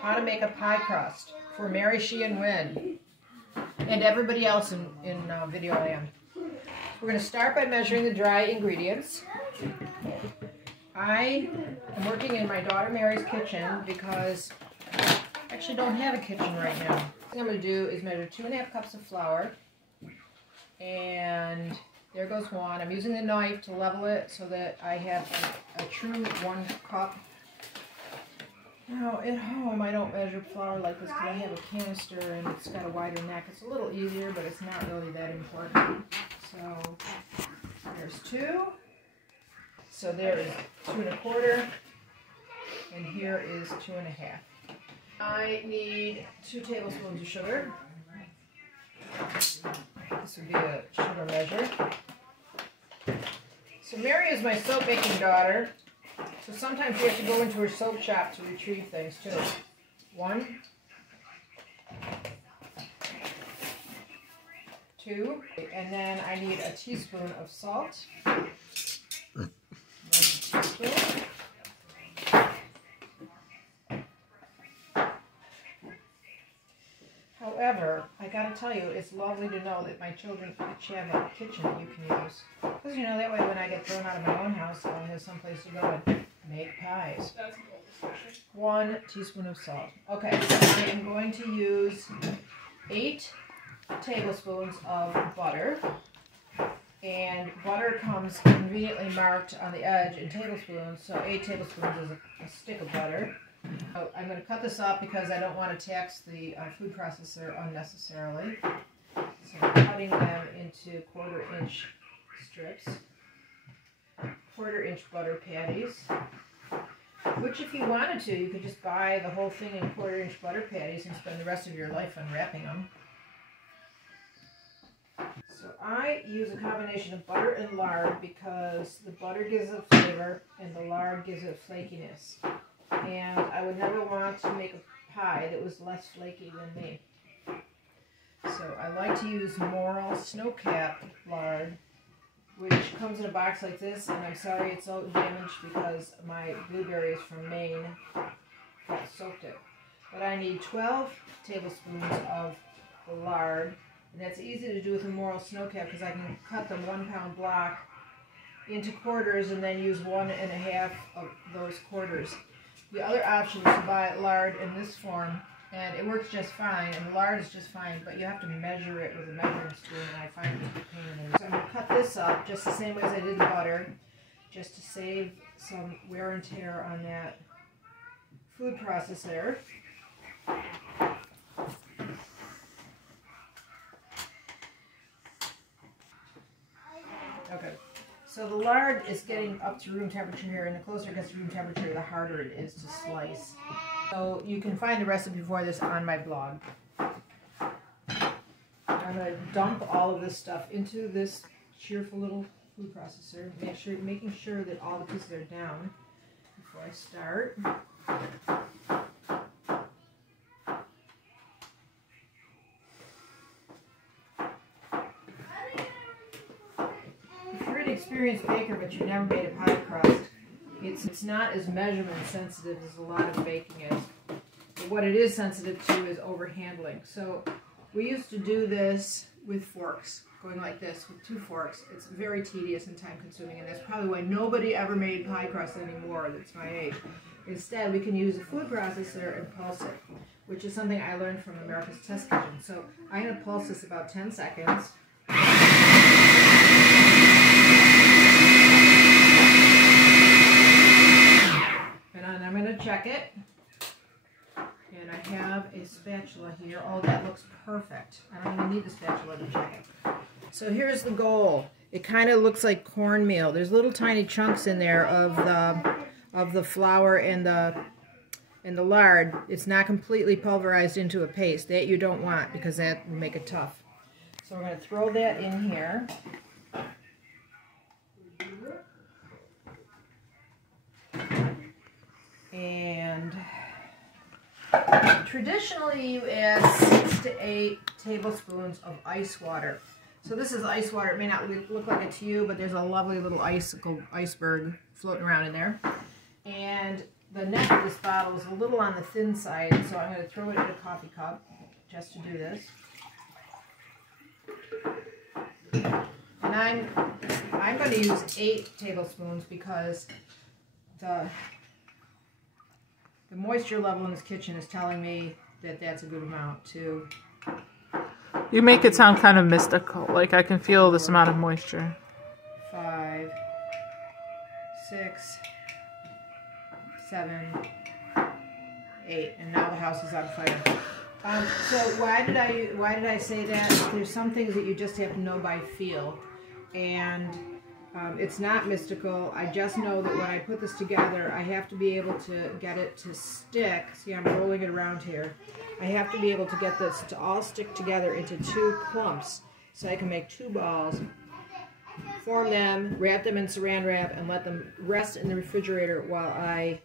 how to make a pie crust for Mary, She, and Win, and everybody else in video land. We're going to start by measuring the dry ingredients. I am working in my daughter Mary's kitchen because I actually don't have a kitchen right now. What I'm going to do is measure 2½ cups of flour, and there goes one. I'm using the knife to level it so that I have a true 1 cup. Now, at home, I don't measure flour like this because I have a canister and it's got a wider neck. It's a little easier, but it's not really that important. So, there's 2. So there is 2¼ and here is 2½. I need 2 tablespoons of sugar. This would be a sugar measure. So Mary is my soap making daughter, so sometimes you have to go into her soap shop to retrieve things too. 1, 2, and then I need a teaspoon of salt. 1 teaspoon. However, I gotta tell you, it's lovely to know that my children each have a kitchen that you can use. Because, you know, that way when I get thrown out of my own house, I'll have someplace to go and make pies. 1 teaspoon of salt. Okay, so I am going to use 8 tablespoons of butter. And butter comes conveniently marked on the edge in tablespoons, so 8 tablespoons is a stick of butter. I'm going to cut this up because I don't want to tax the food processor unnecessarily. So I'm cutting them into 1/4-inch strips, 1/4-inch butter patties, which if you wanted to, you could just buy the whole thing in 1/4-inch butter patties and spend the rest of your life unwrapping them. So I use a combination of butter and lard because the butter gives it flavor and the lard gives it flakiness. And I would never want to make a pie that was less flaky than me. So I like to use Morel Snowcap lard, which comes in a box like this, and I'm sorry it's so damaged because my blueberries from Maine got soaked it. But I need 12 tablespoons of the lard, and that's easy to do with a Morel Snowcap because I can cut them 1-pound block into quarters and then use 1½ of those quarters. The other option is to buy lard in this form, and it works just fine, and the lard is just fine, but you have to measure it with a measuring spoon, and I find it's a pain in the. So I'm going to cut this up just the same way as I did the butter, just to save some wear and tear on that food processor. Okay. So the lard is getting up to room temperature here, and the closer it gets to room temperature, the harder it is to slice. So you can find the recipe for this on my blog. I'm going to dump all of this stuff into this cheerful little food processor, making sure that all the pieces are down before I start. Experienced baker, but you've never made a pie crust, it's not as measurement sensitive as a lot of baking is. But what it is sensitive to is overhandling. So we used to do this with forks, going like this with 2 forks. It's very tedious and time consuming, and that's probably why nobody ever made pie crust anymore that's my age. Instead, we can use a food processor and pulse it, which is something I learned from America's Test Kitchen. So I'm going to pulse this about 10 seconds. And I'm going to check it. And I have a spatula here. Oh, that looks perfect. I don't even need the spatula to check it. So here's the goal. It kind of looks like cornmeal. There's little tiny chunks in there of the flour and the lard. It's not completely pulverized into a paste. That you don't want because that will make it tough. So we're going to throw that in here. And traditionally you add 6 to 8 tablespoons of ice water. So this is ice water. It may not look like it to you, but there's a lovely little iceberg floating around in there. And the neck of this bottle is a little on the thin side, so I'm going to throw it in a coffee cup just to do this. And I'm going to use 8 tablespoons because the moisture level in this kitchen is telling me that that's a good amount too. You make it sound kind of mystical, like I can feel this amount of moisture. 5, 6, 7, 8, and now the house is on fire. So why did I say that? There's some things that you just have to know by feel, and it's not mystical. I just know that when I put this together, I have to be able to get it to stick. See, I'm rolling it around here. I have to be able to get this to all stick together into 2 clumps, so I can make 2 balls, form them, wrap them in saran wrap, and let them rest in the refrigerator while I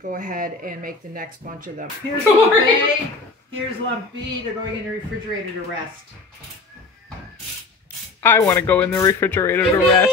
go ahead and make the next bunch of them. Here's lump A, here's lump B. They're going in the refrigerator to rest. I want to go in the refrigerator to rest.